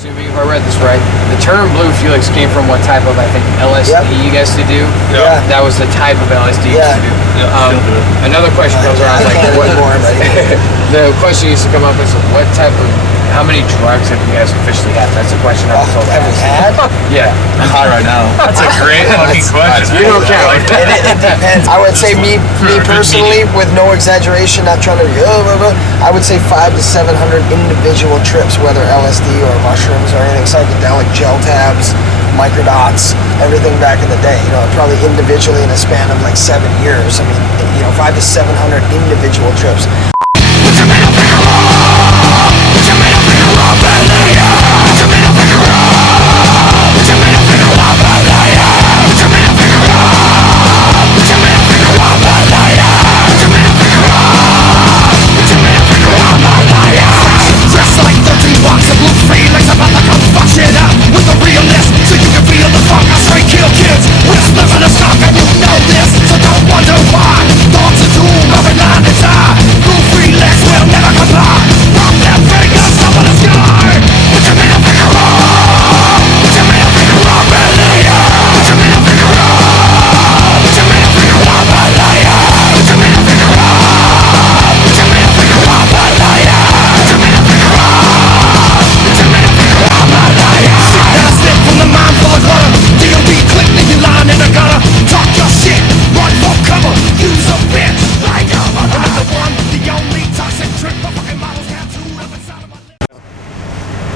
assuming if I read this right, the term Blue Felix came from what type of, I think, LSD you guys to do? Yeah. That was the type of LSD you used to do. Yeah, another question comes around, like, what, the question used to come up is, what type of, how many drugs have you guys officially had? That's a question I was told. Ever had? Yeah. I'm high right now. That's a great fucking question. You don't count. It depends. I would say me personally, with no exaggeration, not trying to be, I would say 500 to 700 individual trips, whether LSD or mushrooms or anything psychedelic, gel tabs, microdots, everything back in the day. You know, probably individually in a span of like 7 years. I mean, you know, 500 to 700 individual trips.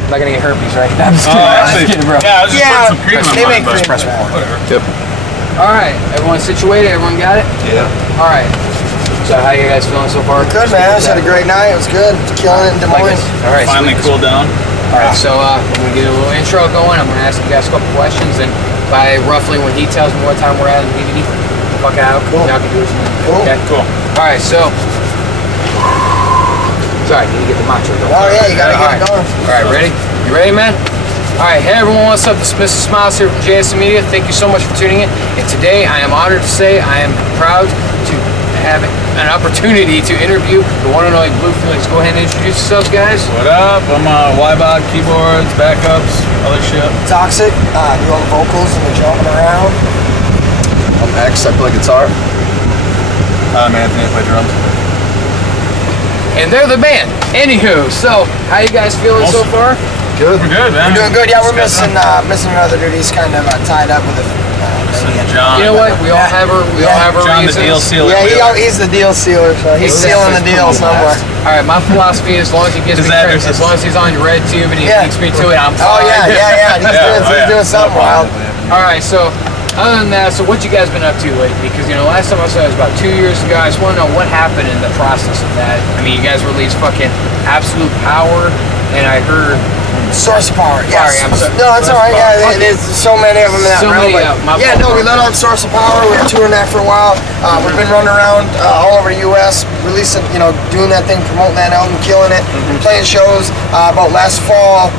I'm not gonna get herpes, right? I'm just kidding. I'm just kidding, bro. Yeah, I was just putting some cream they on make mine, cream. whatever. Yep. All right, everyone situated. Everyone got it? Yeah. All right. So how you guys feeling so far? Good, man. I just had a great night. It was good. Killing it in Des Moines. All right. Finally cooled down. All right. So I'm gonna get a little intro going. I'm gonna ask you guys a couple questions, and by roughly when he tells me what time we're at in the DVD, the fuck out. Cool. Y'all can do it. Cool. Okay. Cool. All right. So. Sorry, need to get the macho going. Oh yeah, you gotta get it going. All right, ready? You ready, man? All right, hey everyone, what's up? This is Mr. Smilez here from JSC Media. Thank you so much for tuning in. And today, I am honored to say I am proud to have an opportunity to interview the one and only Blue Felix. Go ahead and introduce yourselves, guys. What up? I'm Y-Bot, keyboards, backups, other shit. Toxic. Do all the vocals and the jumping around. I'm X, I play guitar. I'm Anthony, I play drums. And they're the band. Anywho, so how you guys feeling so far? Good. We're good, man. We're doing good. Yeah, we're missing another dude. He's kind of tied up with a. John. You know what? We all have our John, the reasons. deal sealer. Yeah, he's the deal sealer, so he's sealing the deal somewhere. All right, my philosophy is as long as he gives me credit, as long as he's on your red tube and he keeps me to it, I'm fine. Oh yeah. He's doing something wild. All right, so other than that, so what you guys been up to lately? Because you know, last time I saw it was about 2 years ago. I just want to know what happened in the process of that. I mean, you guys released fucking Absolute Power, and I heard. Source of Power, yes. Sorry, I'm sorry. No, it's alright. Yeah, there's so many of them in that So realm. many, Yeah, no, we let out Source of Power. We were touring that for a while. We've been running around all over the U.S., releasing, you know, doing that thing, promoting that album, killing it, playing shows. About last fall,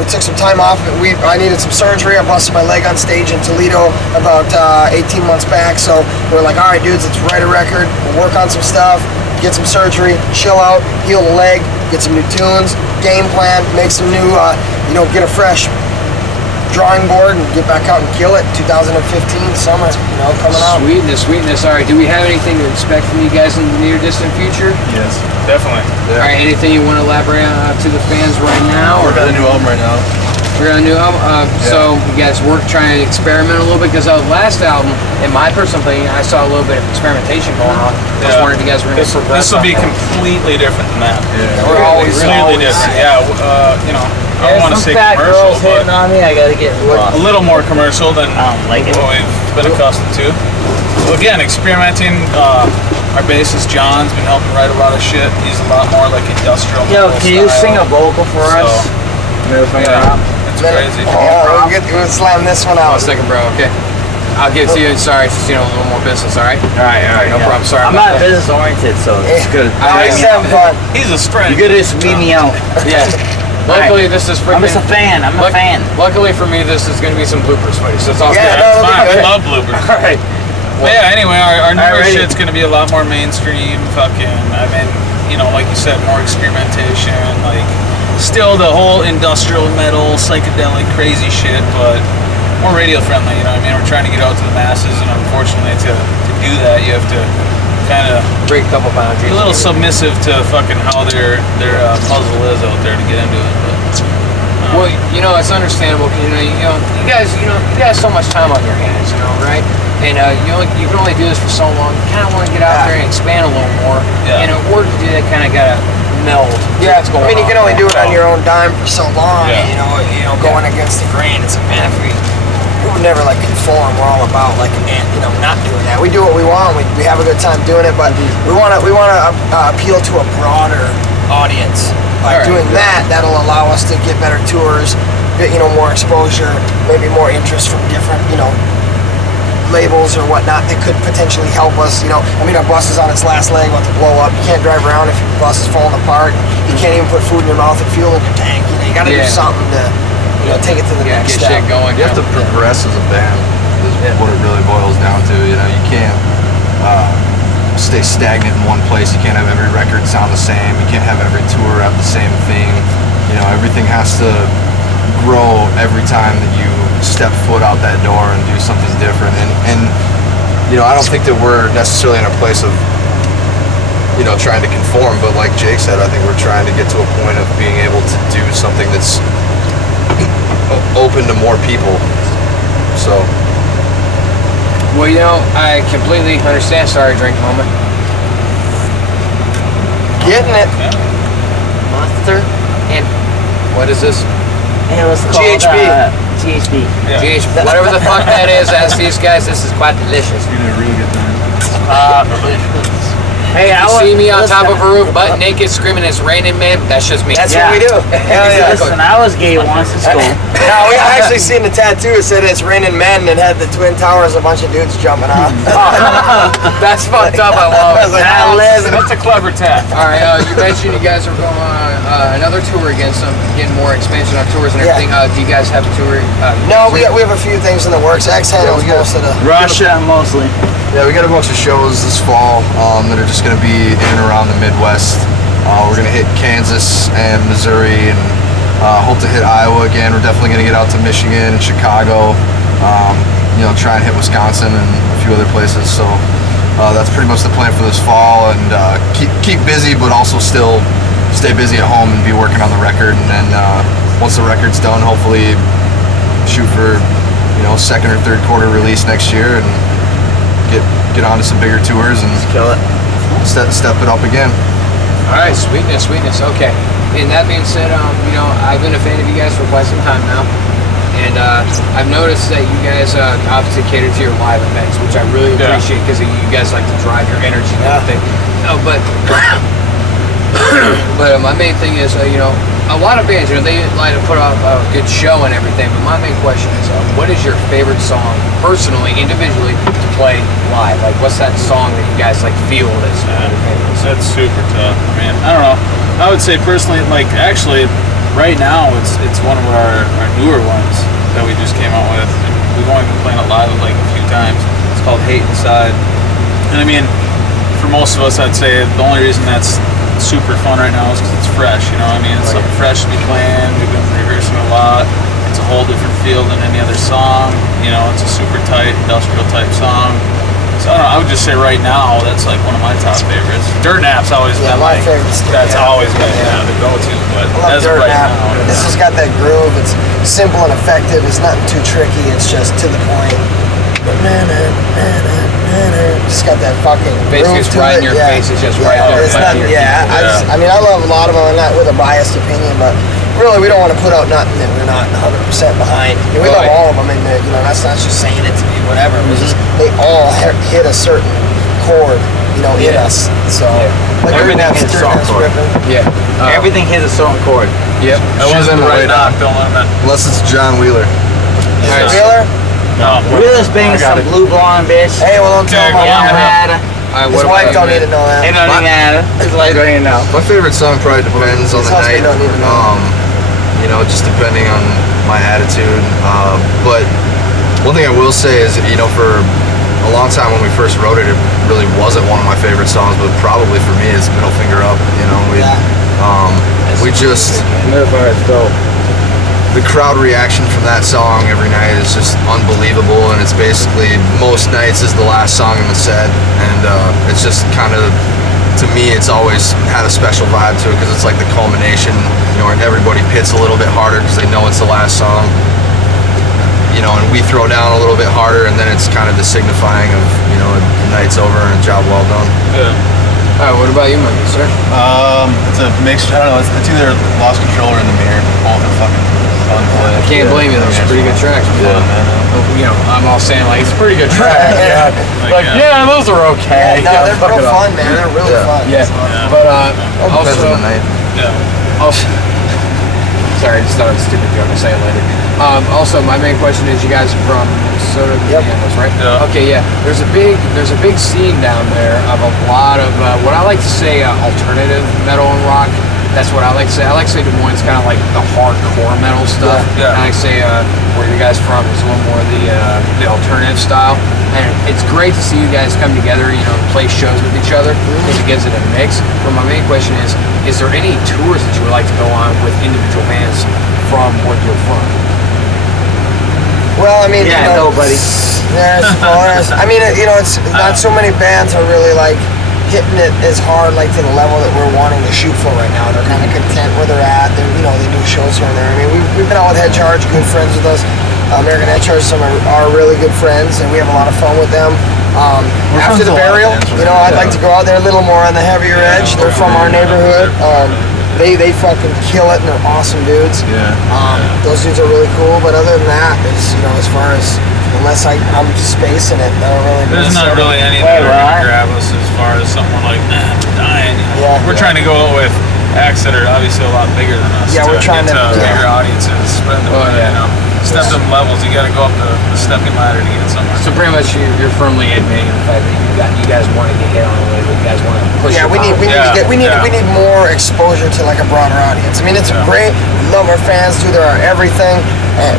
we took some time off. I needed some surgery. I busted my leg on stage in Toledo about 18 months back. So we were like, all right, dudes, let's write a record. We'll work on some stuff, get some surgery, chill out, heal the leg, get some new tunes, game plan, make some new, get a fresh drawing board and get back out and kill it. 2015 summer, coming out. Sweetness. All right, do we have anything to expect from you guys in the near distant future? Yes, definitely. Yeah. All right, anything you want to elaborate on to the fans right now? We're got a new album right now. We're got a new album. So you guys work trying to experiment a little bit, because the last album, in my personal opinion, I saw a little bit of experimentation going on. I was wondering if you guys were going to progress. This will be completely different than that. Yeah, we're always completely different. Yeah, I don't want to say commercial, but on me, I gotta get a little more commercial than what we've been accustomed to. So again, experimenting. Our bassist John's been helping write a lot of shit. He's a lot more like industrial. Yo, can you sing a vocal for us? It's crazy. Yeah, we'll slam this one out. 1 second, bro. Okay. I'll give it to you. Sorry, just a little more business. All right. All right. No problem. Sorry. I'm not business oriented, so it's good. He's having fun. He's a strength. You gotta just weed me out. Yeah. Luckily, this is freaking. I'm just a fan. I'm a fan. Luckily for me, this is going to be some bloopers for you, so it's all good. Yeah, That's fine. I love bloopers. All right. Well, yeah. Anyway, our newer shit's going to be a lot more mainstream. Like you said, more experimentation, like still the whole industrial metal, psychedelic, crazy shit, but more radio friendly. You know what I mean? We're trying to get out to the masses, and unfortunately, to do that, you have to kind of break a couple boundaries. be a little submissive to fucking how their puzzle is out there to get into it. But, well, you know, it's understandable. You guys so much time on your hands, right? And you can only do this for so long. You kind of want to get out there and expand a little more. Yeah. And in order to do that, kind of gotta meld. Yeah, I mean, you can only do it on your own dime for so long. Yeah. Going against the grain. It's a man if we would never like conform. We're all about like not doing that. We do what we want. We have a good time doing it, but we want to appeal to a broader audience. By doing that, that'll allow us to get better tours, get more exposure, maybe more interest from different labels or whatnot that could potentially help us. Our bus is on its last leg, about to blow up. You can't drive around if your bus is falling apart. You can't even put food in your mouth and fuel in your tank. You got to do something to take it to the next get step. shit going. You have to progress as a band. Is what it really boils down to. You can't stay stagnant in one place. You can't have every record sound the same. You can't have every tour have the same thing. Everything has to grow every time that you step foot out that door and do something different. And I don't think that we're necessarily in a place of trying to conform, but like Jake said, I think we're trying to get to a point of being able to do something that's open to more people. So well, I completely understand. Sorry, drink moment. Getting it. Monster. And what is this? It was called GHB. GHB. Yeah. GHB. Whatever the fuck that is, as these guys, this is quite delicious. you did a really good time. Hey, I was, See me on listen, top of a roof, butt naked, screaming, "It's raining, man." That's just me. That's what we do. Hell yeah. Listen, I was gay once in school. No, we actually seen the tattoo. It said it's raining men and had the Twin Towers, a bunch of dudes jumping off. That's fucked up. I love it. I live. That's a clever tap. All right, you mentioned you guys are going on another tour again, getting more expansion on tours and everything. Do you guys have a tour? No, we have a few things in the works. X handles most of the. Russia mostly. Yeah, we got a bunch of shows this fall that are just going to be in and around the Midwest. We're going to hit Kansas and Missouri and hope to hit Iowa again. We're definitely going to get out to Michigan and Chicago, try and hit Wisconsin and a few other places. So that's pretty much the plan for this fall, and keep busy, but also still stay busy at home and be working on the record. And then once the record's done, hopefully shoot for second or third quarter release next year and get on to some bigger tours and Kill it. step it up again. All right, sweetness. Okay. And that being said, I've been a fan of you guys for quite some time now, and I've noticed that you guys obviously cater to your live events, which I really appreciate because you guys like to drive your energy and everything. But my main thing is, a lot of bands, they like to put on a good show and everything. But my main question is, what is your favorite song, personally, individually, to play live? Like, what's that song that you guys feel is one of your favorites? That's super tough. I mean, I don't know. I would say personally, actually, right now it's one of our newer ones that we just came out with. And we've only been playing it live a few times. It's called Hate Inside. And I mean, for most of us, I'd say the only reason that's super fun right now is because it's fresh. It's something fresh to be playing. We've been rehearsing a lot. It's a whole different feel than any other song. It's a super tight, industrial type song. So I don't know, I would just say right now that's one of my top favorites. Dirt Nap's always been my favorites too, that's always been the go-to, but I love as of Dirt right Nap. now, This has got that groove. It's simple and effective. It's not too tricky. It's just to the point. Just got that fucking Basically, groove it's to right it. in your face. It's just right there. It's not. Yeah, I mean, I love a lot of them. I'm not with a biased opinion, but really, we don't want to put out nothing that we're not 100% behind. We love all of them, and that's not just saying it to be whatever. It was just they all hit a certain chord, in us. So Everything hits a certain chord. Yeah. Everything hits a certain chord. Yep. I wasn't right knock, don't let him Unless it's John Wheeler. Is Alright, it Wheeler? No. Wheeler's banging some blue blonde bitch. Hey, well, don't tell Okay, my go on. wife. All right, His wife don't need to know that. It don't even matter. His wife don't even know. My favorite song probably depends on His the husband night. don't even know. Just depending on my attitude. But one thing I will say is, for a long time when we first wrote it, it really wasn't one of my favorite songs. But probably for me, it's Middle Finger Up. we just Go. the crowd reaction from that song every night is just unbelievable, and it's basically most nights is the last song in the set, and it's just kind of, to me, it's always had a special vibe to it because it's like the culmination, you know, where everybody pits a little bit harder because they know it's the last song, you know, and we throw down a little bit harder, and then it's kind of the signifying of, you know, the night's over and a job well done. Yeah. All right, what about you, Mikey, sir? It's a mixture. I don't know. It's either Lost Control or In the Mirror. Both are fucking fun to play. I can't blame you. Those are pretty good tracks. Yeah, man. You know, I'm all saying like it's a pretty good track. Yeah. Like, Yeah, those are okay. No, they're fuck real it up. fun, man. They're really fun. Yeah, but Depends on also, the night. also, sorry, I just thought it was a stupid joke. I'll say it later. Also, my main question is, you guys are from Minnesota, Minneapolis, right? Yeah. Okay, yeah. There's a big scene down there of a lot of what I like to say alternative metal and rock. That's what I like to say. I like to say Des Moines is kind of like the hardcore metal stuff. Yeah. I like to say where you guys from is a little more the alternative style. And it's great to see you guys come together, you know, play shows with each other because it gives it a mix. But my main question is there any tours that you would like to go on with individual bands from where you're from? Well, I mean, Yeah, you know, nobody. I mean, you know, it's not so many bands are really like hitting it as hard, like to the level that we're wanting to shoot for right now. They're kind of content where they're at. They, you know, they do shows here and there. I mean, we've been out with Head Charge, good friends with us. American Head Charge, some are really good friends, and we have a lot of fun with them. After the burial, you know, I'd like to go out there a little more on the heavier edge. They're from our neighborhood. They fucking kill it, and they're awesome dudes. Those dudes are really cool. But other than that, it's, you know, as far as, unless I'm spacing it, I don't really. There's not really any that are gonna grab us as far as someone like, I'm dying. You know? We're trying to go with acts that are obviously a lot bigger than us. Yeah, we're trying get to bigger audiences, spread the word, you know. Step them levels. You got to go up the stepping ladder to get somewhere. So pretty much you're firmly admitting the fact that you guys want to get hit on the label. You guys want to push. Yeah, we need more exposure to like a broader audience. I mean, it's great. We love our fans, do their everything,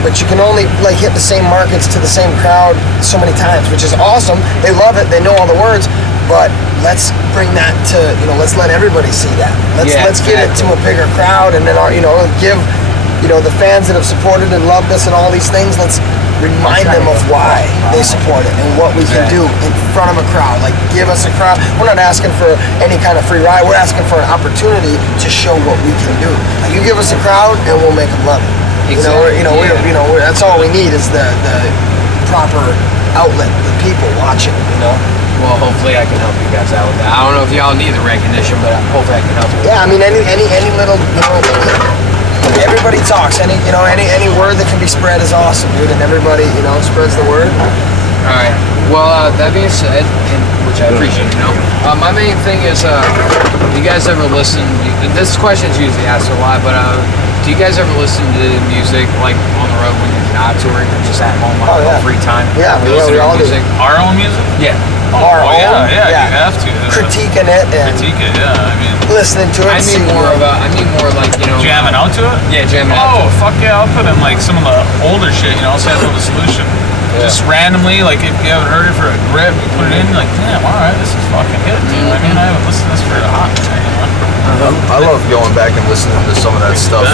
but you can only like hit the same markets to the same crowd so many times, which is awesome. They love it. They know all the words, but let's bring that to, you know, let's let everybody see that. Let's get it to a bigger crowd, and then give, you know, the fans that have supported and loved us and all these things, let's remind them of why they support it and what we can do in front of a crowd. Like, give us a crowd. We're not asking for any kind of free ride. We're asking for an opportunity to show what we can do. Like, you give us a crowd and we'll make them love it. Exactly. That's all we need is the proper outlet, the people watching, you know. Well, hopefully I can help you guys out with that. I don't know if y'all need the recognition, but hopefully I can help you. Yeah, I mean, any little, you know, everybody talks. Any word that can be spread is awesome, dude. And everybody, you know, spreads the word. All right. Well, that being said, which I appreciate, you know, my main thing is, do you guys ever listen? This question is usually asked a lot, but do you guys ever listen to music like on the road when you're not touring or just at home on free time? Yeah, You listen we to all do. music? Our own music? Yeah. Yeah, you have to. Critiquing it and Critique it, yeah. I mean, listening to it. I mean more like, you know. jamming out to it? Yeah, jamming out. Oh, fuck yeah, I'll put in like some of the older shit, you know, Sample the Solution. Just randomly, like if you haven't heard it for a grip, you put it in, you're like, damn, alright, this is fucking hit, dude. I mean, I haven't listened to this for a hot minute, you know? I love going back and listening to some of that stuff.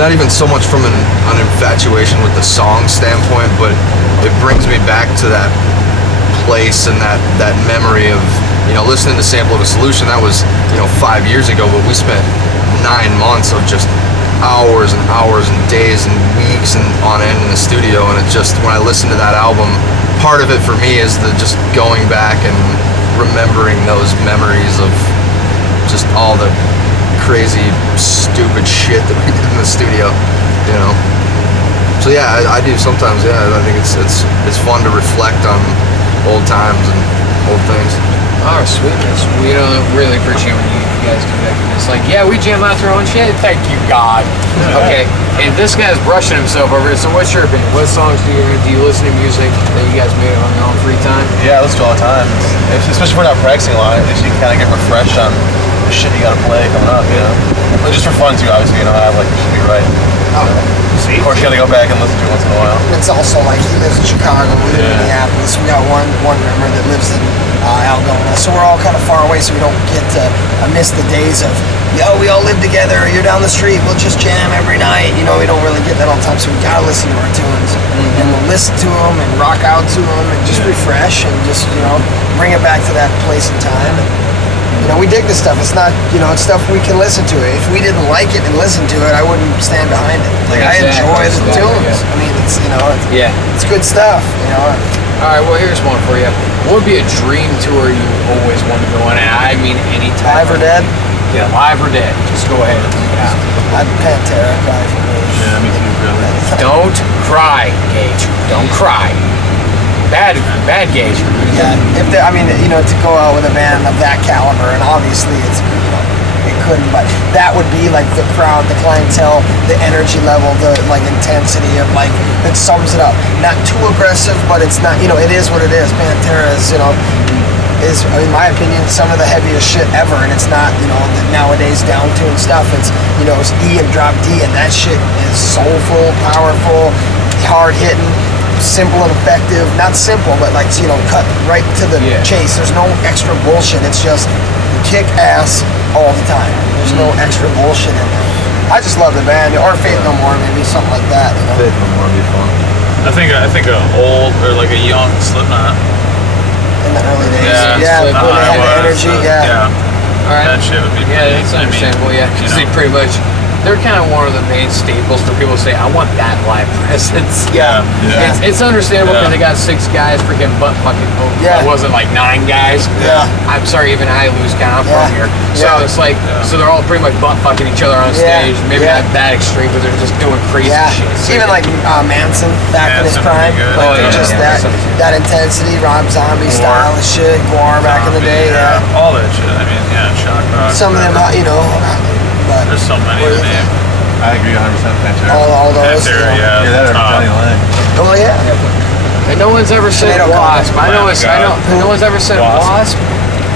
Not even so much from an infatuation with the song standpoint, but it brings me back to that place and that memory of, you know, listening to Sample of a Solution. That was, you know, 5 years ago, but we spent 9 months of just hours and hours and days and weeks and on end in the studio. And it just, when I listen to that album, part of it for me is the just going back and remembering those memories of just all the crazy, stupid shit that we did in the studio, you know. So yeah, I do sometimes. Yeah, I think it's fun to reflect on old times and old things. Oh, sweetness. We don't really appreciate when you guys do that. It's like, yeah, we jam out to our own shit. Thank you, God. Okay, and this guy's brushing himself over it. So what's your opinion? What songs do you listen to music that you guys made on your own free time? Yeah, I listen to all the time. Especially if we're not practicing a lot, you can kind of get refreshed on the shit you gotta play coming up, you know. Well, just for fun too, obviously, you know, I have like, it should be right. See? Of course, you gotta go back and listen to it once in a while. It's also like he lives in Chicago, we live in Minneapolis. We got one member that lives in Algona, so we're all kind of far away, so we don't get to miss the days of, yo, we all live together, you're down the street, we'll just jam every night. You know, we don't really get that all the time, so we gotta listen to our tunes. And we'll listen to them and rock out to them and just refresh and just, you know, bring it back to that place and time. And, you know, we dig this stuff. It's not, you know, it's stuff we can listen to. If we didn't like it and listen to it, I wouldn't stand behind it. Like, I enjoy the tunes. I mean, it's, you know, it's good stuff, you know. All right, well, here's one for you. What would be a dream tour you always wanted to go on? And I mean any time. Live or dead? Yeah, live or dead. Just go ahead. Yeah. I'd Pantera, probably for me. Yeah, me too, really. Don't cry, Gage. Don't cry. Bad Gage. Yeah, if I mean, you know, to go out with a band of that caliber, and obviously it's, you know, it couldn't, but that would be like the crowd, the clientele, the energy level, the like intensity of like, that sums it up. Not too aggressive, but it's not, you know, it is what it is. Pantera is, you know, is, in my opinion, some of the heaviest shit ever, and it's not, you know, the nowadays down-tuned stuff. It's, you know, it's E and drop D, and that shit is soulful, powerful, hard-hitting, simple and effective. Not simple, but like, you know, cut right to the chase. There's no extra bullshit. It's just kick ass all the time. There's no extra bullshit in there. I just love the band, or Faith No More, maybe something like that. You know? Faith No More would be fun. I think a old or like a young Slipknot. In the early days, Yeah, when they had the energy, Yeah. All right. That shit would be Yeah, pretty, that's I mean, understandable. Yeah, you because they know. pretty much, they're kind of one of the main staples for people to say, I want that live presence. Yeah. It's understandable because they got 6 guys freaking butt fucking open. Yeah. It wasn't like 9 guys. Yeah. I'm sorry, even I lose count from here. So Yeah. it's like, so they're all pretty much butt fucking each other on Yeah. stage. Maybe Yeah. not that extreme, but they're just doing crazy Yeah, shit. So even like Manson back in his Manson would prime, be good. like Oh, yeah, just yeah, that intensity, Rob Zombie style of shit, Guar back in the day, Zombie, all that shit. I mean, shock rock. Some of them, you know, but There's so many what to do you name. think? I agree 100% Pantera. all those. Pantera, you know. Yeah, that or Johnny Lang. Oh yeah, And no one's ever said Tomato Wasp. Con. I know it's, I know, no one's ever said Wasp. Wasp.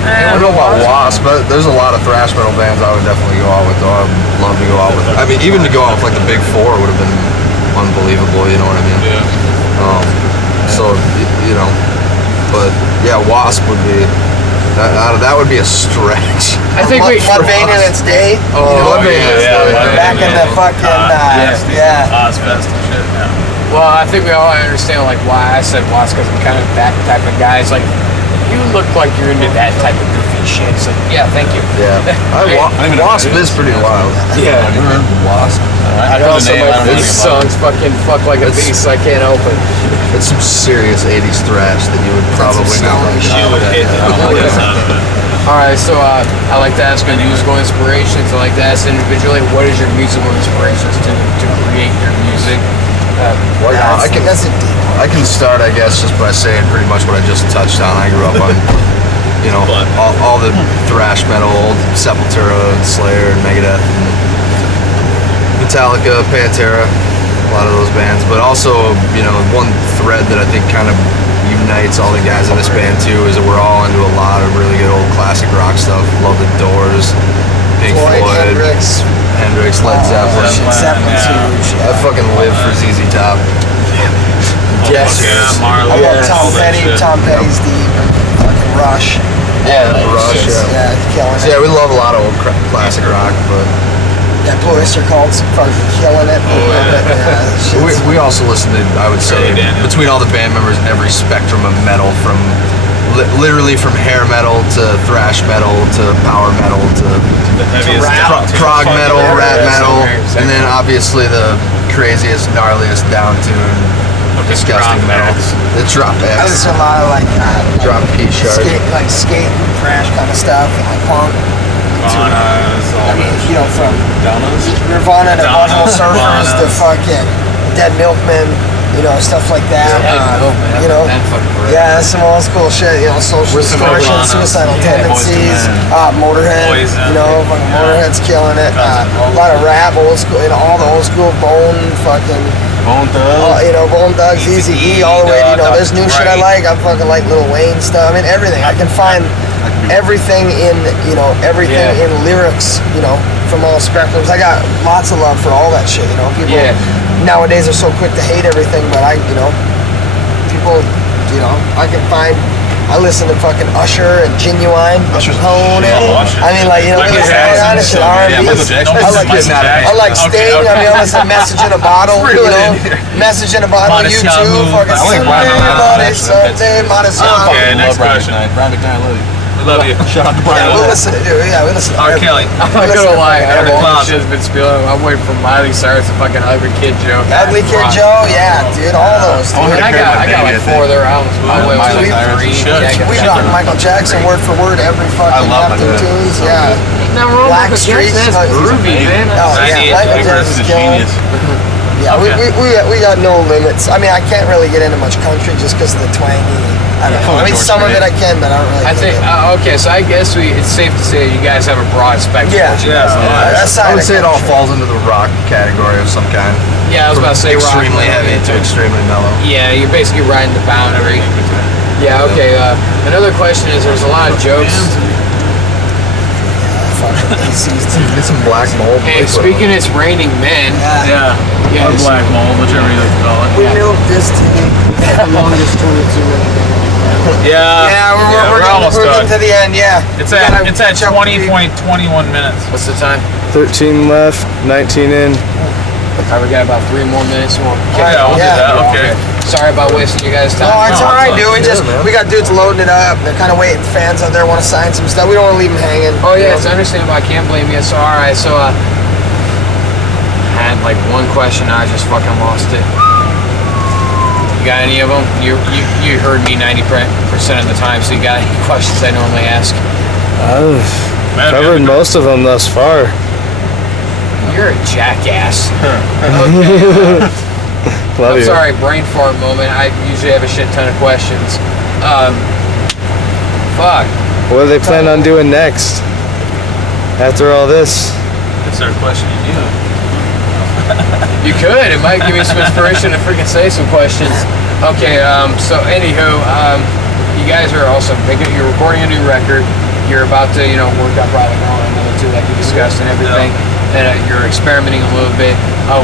I don't know about Wasp, but there's a lot of thrash metal bands I would definitely go out with, though. I'd love to go out with. I mean, even to go out with like the Big Four would have been unbelievable, you know what I mean? Yeah. So, you know, but yeah, Wasp would be, that would be a stretch. I think we. Mudvayne in its day. Mudvayne, back in the fucking Ozfest and shit. Yeah. Well, I think we all understand like why I said Wasp, because I'm kind of that type of guy. It's like, you look like you're into that type of goofy shit. So yeah, thank you. Yeah. Wasp is pretty wild. Yeah. Wasp. I And know also the name, I my don't know bass anything about songs fucking fuck like a beast. I can't help it. It's some serious 80s thrash that you would probably not like. She would hit the sound of it. All right, so I like to ask on musical inspirations. I like to ask individually, what is your musical inspirations to create your music? Well, yeah, That's a deep one. I can start, I guess, just by saying pretty much what I just touched on. I grew up on, you know, all the thrash metal, old Sepultura, and Slayer, and Megadeth, and Metallica, Pantera, a lot of those bands. But also, you know, one thread that I think kind of unites all the guys in this band too is that we're all into a lot of really good old classic rock stuff. Love the Doors, Pink Floyd, Hendrix, Led Zeppelin. Zeppelin's huge. I fucking live for ZZ Top. Yes. Yeah, Marley. I love Tom all that Petty. shit. Tom Petty's deep. Fucking Rush. Yeah, Rush. Yeah, killing So it. yeah, we love a lot of old classic rock, but Yeah, Blue Oyster Cult's fucking killing it. we also listen to, I would say, between all the band members, every spectrum of metal, from literally from hair metal to thrash metal to power metal to The heaviest prog metal, rap metal, same and then obviously the craziest, gnarliest down-tune, disgusting metal. The drop I X, listen to a lot of like drop P sharp. skate and thrash kind of stuff, and like punk. I mean, you know, from Nirvana to Butthole Surfers to fucking Dead Milkmen, you know, stuff like that. You know, yeah, some old school shit. You know, Social Distortion, Suicidal Tendencies, Motorhead. Poison. You know, fucking Motorhead's killing it. A lot of rap, old school, you know, all the old school Bone, fucking. Bone Thugs. You know, Bone Thugs, Eazy-E, all the way. You know, there's new shit I Right. like. I fucking like Lil Wayne stuff. I mean, everything. I can find everything in, you know, everything in lyrics, you know, from all spectrums. I got lots of love for all that shit, you know. People nowadays are so quick to hate everything, but people, I listen to fucking Usher and Genuine. Usher's Hone it. I mean, like, Michael Jackson, R&B. Michael Jackson. I like Sting. I mean, I listen to Message in a Bottle, Message in a Bottle, Modest U2, Yamu. fucking I like Sunday, Modest Yamu. Okay, next question. Brian McKnight, love you. We love you. Shout out to Yeah, Brian. we listen to R. Kelly. I'm not gonna lie, I Every don't know closet. shit's been spilling. I'm waiting for Miley Cyrus and fucking Ugly Kid Joe. Ugly Kid Joe, yeah, dude, all those. I wanna Dude. I got like 4 of their albums. My way was Miley like Cyrus, 3. you should. Yeah, I got We that. got Michael Jackson word for word every fucking love Neptune Michael tunes, Jackson. yeah. Now, Roman Black Jackson, Streets, that's groovy, man. Oh yeah, 98, Michael Big Jackson's He's a killing. genius. Yeah, Okay. we got no limits. I mean, I can't really get into much country just because of the twangy. I don't know. I mean, George some of it Strait. I can, but I don't really. I think, okay, so I guess it's safe to say you guys have a broad spectrum. Yeah, of what you guys like. aside I would of say it all country. falls into the rock category of some kind. Yeah, I was about to say rock. Extremely heavy to extremely mellow. Yeah, you're basically riding the boundary. Yeah, okay. Another question is there's a lot of jokes. Fucking ACs. Get some black mold. Hey, speaking it's raining men. Yeah. Yeah, Or it's- black mold, whichever you like to call it. We milked this TV. The longest 22 minutes. Yeah, we're almost getting done. to the end. Yeah, It's We at gotta 20.21 minutes. What's the time? 13 left, 19 in. All right, we got about 3 more minutes. We'll kick it Yeah, off. we'll do that. Okay. Sorry about wasting you guys' time. No, it's No, all right, it's dude. We got dudes loading it up. They're kind of waiting. Fans out there want to sign some stuff. We don't want to leave them hanging. Oh you yeah, know? it's understandable. I can't blame you. So all right, so I had like one question. I just fucking lost it. You got any of them? You heard me 90% of the time. So you got any questions I normally ask? I've Man, covered most of them thus far. You're a jackass. Love I'm you. sorry, brain fart moment. I usually have a shit ton of questions. Fuck. What do they plan on doing next? After all this? It's our question to you. You could. It might give me some inspiration to freaking say some questions. Okay, so anywho, you guys are awesome. You're recording a new record. You're about to, work up probably on another 2 like we discussed and everything. And you're experimenting a little bit.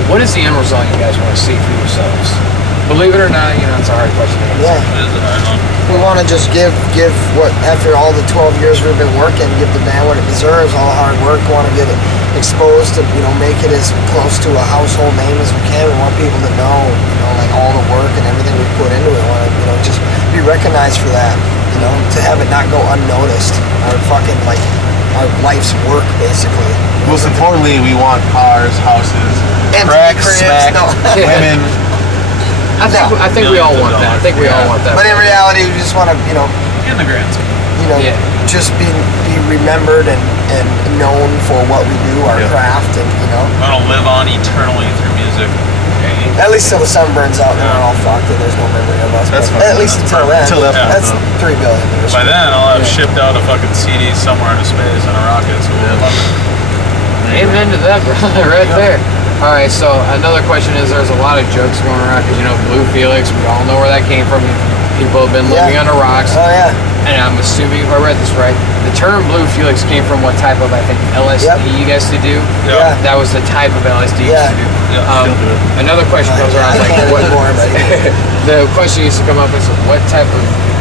What is the end result you guys want to see for yourselves? Believe it or not, it's a hard question to answer. Yeah. It is a hard one. We want to just give what, after all the 12 years we've been working, give the band what it deserves, all the hard work. We want to get it exposed to, make it as close to a household name as we can. We want people to know, like all the work and everything we put into it. We want to, just be recognized for that, to have it not go unnoticed. Our fucking, our life's work, basically. Most importantly, we want cars, houses, MTV crack, cribs, smack, no. women. I think we all want that. I think we all want that. But in reality, we just want to, In the grand scheme. Yeah. just be remembered and known for what we do, our craft, and We want to live on eternally through music. at least till the sun burns out and we're all fucked and there's no memory of us. That's But fine. at least until then. Until that That's point, 3 billion years. By then, I'll have shipped out a fucking CD somewhere into space on a rocket, so we'll live on it. Amen to that, brother, right there. All right, so another question is there's a lot of jokes going around because, Blue Felix, we all know where that came from. People have been living under rocks. Oh yeah. And I'm assuming, if I read this right, the term Blue Felix came from what type of, I think, LSD you guys to do? Yeah. That was the type of LSD you used to do. Yeah, still do it. Another question goes around, like, Can't what, anymore, but the question used to come up is,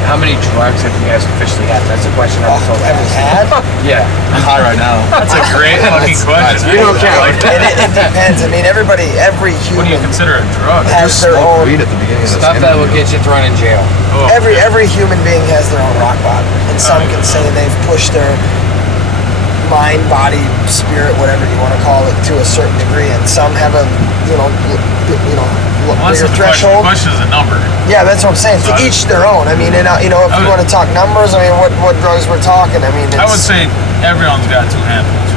how many drugs have you guys officially had? That's a question I've told have we had? Yeah. I'm high right now. That's a great fucking question. You don't count. It depends. I mean, every What do you human consider a drug? has their Smoke own. weed at the beginning of this Stuff that will interview. get you thrown in jail. Oh, Every human being has their own rock bottom, and some can say they've pushed their mind, body, spirit, whatever you want to call it, to a certain degree, and some have a Well, that's bigger the question. threshold. The question is a number. Yeah, that's what I'm saying. To each their own. I mean, and if you want to talk numbers, I mean, what drugs we're talking? I mean, it's, I would say everyone's got 2 handfuls.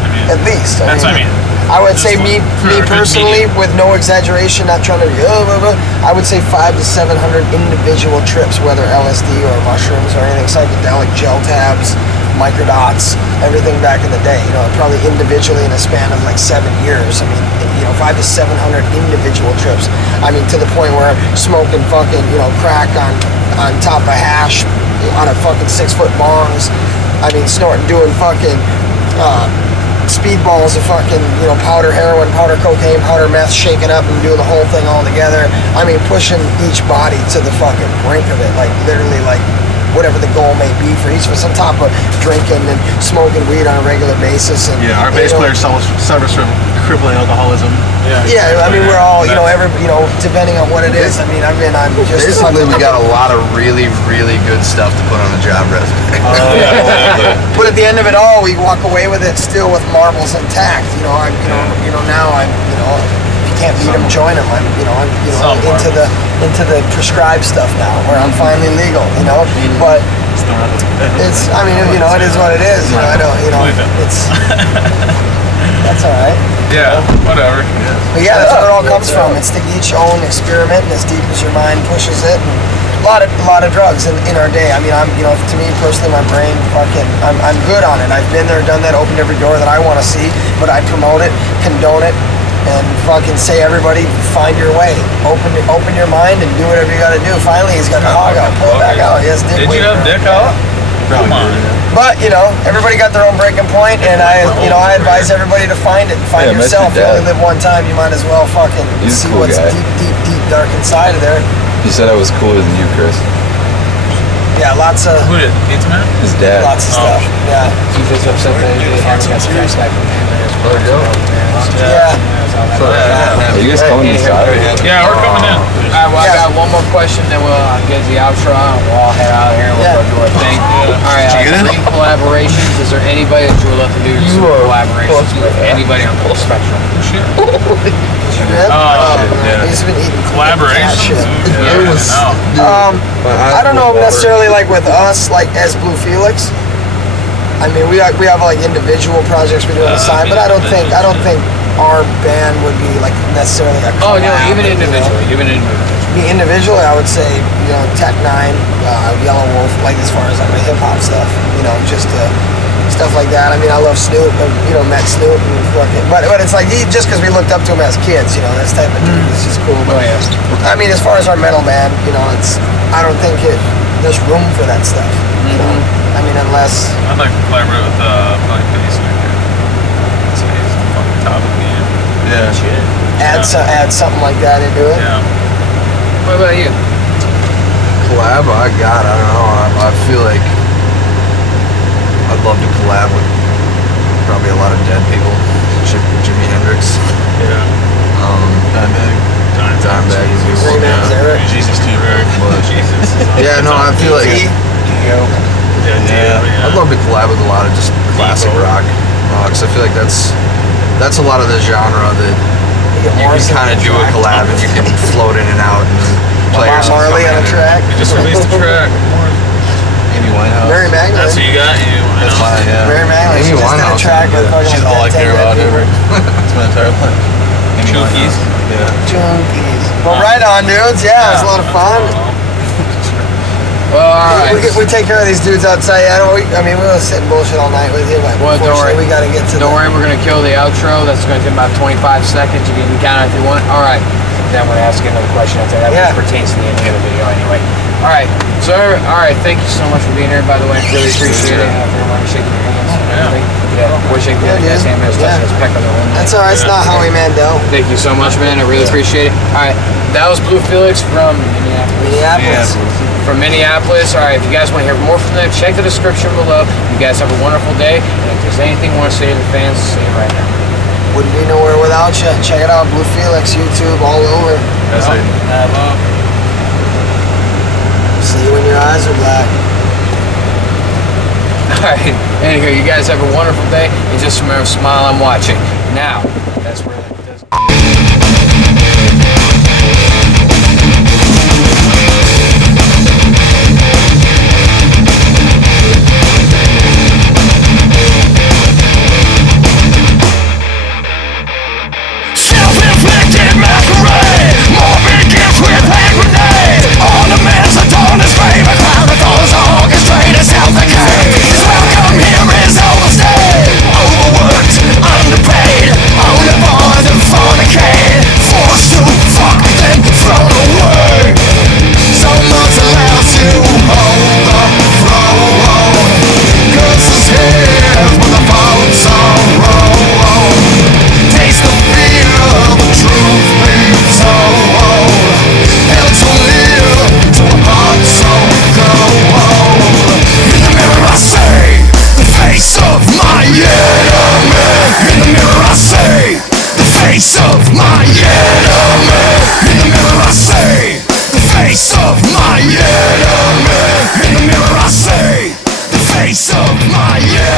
I mean, at least. that's what I mean. I would Just say me for a good personally, medium. with no exaggeration, not trying to be, I would say 500 to 700 individual trips, whether LSD or mushrooms or anything psychedelic, gel tabs, microdots, everything back in the day. Probably individually in a span of like 7 years. I mean, 500 to 700 individual trips. I mean, to the point where smoking fucking, crack on top of hash on a fucking 6-foot bongs. I mean, doing fucking speedballs of fucking, powder heroin, powder cocaine, powder meth, shaking up and doing the whole thing all together. I mean, pushing each body to the fucking brink of it, like literally, like whatever the goal may be for each of us, on top of drinking and smoking weed on a regular basis. And, Yeah, our bass player suffers from crippling alcoholism. Yeah, I mean, we're all, depending on what it is. I mean, I'm just... Basically, we got a lot of really, really good stuff to put on a job resume. But at the end of it all, we walk away with it still with marbles intact. Now I'm, if you can't beat them, join them. I'm into the prescribed stuff now, where I'm finally legal. But it's, it is what it is. I don't, it's. That's all right. Yeah, whatever. But yeah, that's where it all comes from. It's to each own experiment, and as deep as your mind pushes it. And a lot of drugs in our day. I mean, to me personally, my brain I'm good on it. I've been there, done that, opened every door that I want to see, but I promote it, condone it, and fucking say, everybody, find your way. Open your mind and do whatever you got to do. Finally, he's got the hog out. Pull it back out. Yes, Did you have dick out? Come on. But everybody got their own breaking point, and I advise everybody to find it. Find yourself. You only live one time. You might as well fucking see what's deep, dark inside of there. He said I was cooler than you, Chris. Yeah, lots of. Who did? Pizza Man? His dad. Lots of stuff. Yeah. He's just upset that he hasn't got the cash back from him. Yeah. Are you guys coming inside? Yeah, we're coming in. Alright, well, I got one more question, then we'll get the outro, and we'll all head out of here, and we'll go do our thing. Alright, dream collaborations. Is there anybody that you would love to do some collaborations with? Anybody on the whole spectrum? He's been eating Collaborations? I don't know necessarily like with us, like as Blue Felix. I mean, we have like individual projects we do on the side, but I don't think our band would be like necessarily a collab. Oh no, even individually. Individually, I would say Tech Nine, Yellow Wolf, like as far as like my hip hop stuff, just stuff like that. I mean, I love Snoop, met Snoop, and fucking, but it's like just because we looked up to him as kids, this type of dude, it's just cool. But I mean, as far as our metal band, I don't think there's room for that stuff. I mean, unless I'd like to collaborate with like bass maker. It's fucking top of the game. Yeah. add something like that into it. Yeah. What about you? Collab, I don't know. I feel like I'd love to collab with probably a lot of dead people. Jimi Hendrix. Yeah. Dimebag. Jesus too, right? Jesus. Yeah, no, I feel like I'd love to collab with a lot of just classic rock. Because I feel like that's a lot of the genre that you can kind of do a collab and you can float in and out and players Marley on a track. We just released a track. Amy Winehouse. Mary Magdalene. That's what you got? That's mine, yeah. Mary Magdalene. She Amy just did a Winehouse, track with fucking She's all I Dead care Dead about People. ever. That's my entire life. Amy Chunkies? Winehouse. Yeah. Junkies. Well, right on, dudes. Yeah, it was a lot of fun. Well, alright. We take care of these dudes outside. We'll sit and bullshit all night with you, but Well, don't worry. unfortunately, we gotta get to Don't worry, we're gonna kill the outro. That's gonna take about 25 seconds. You can count it if you want. Alright. Then I'm gonna ask you another question after that, which pertains to the end of the video anyway. Alright, so thank you so much for being here, by the way. Really appreciate it. Everyone shaking your hands and everything. Yeah, we're shaking your hands. Sam has touched his peck on the one. That's alright, it's not Howie Mandel. Thank you so much, man. I really appreciate it. Alright, that was Blue Felix from Minneapolis. From Minneapolis. Alright, if you guys want to hear more from them, check the description below. You guys have a wonderful day. And if there's anything you want to say to the fans, say it right now. Wouldn't be nowhere without you. Check it out, Blue Felix, YouTube, all over. That's it. See you when your eyes are black. Alright, anyway, you guys have a wonderful day. And just remember, smile, I'm watching. Now, that's where it does. Self-inflicted masquerade, morbid gifts with hand grenades. Ornaments adorn his grave, a cloud of thoughts orchestrated self-decay. His welcome here is overstayed, overworked, underpaid. face of my enemy. In the mirror I see the face of my enemy. In the mirror I see the face of my enemy.